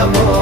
amor.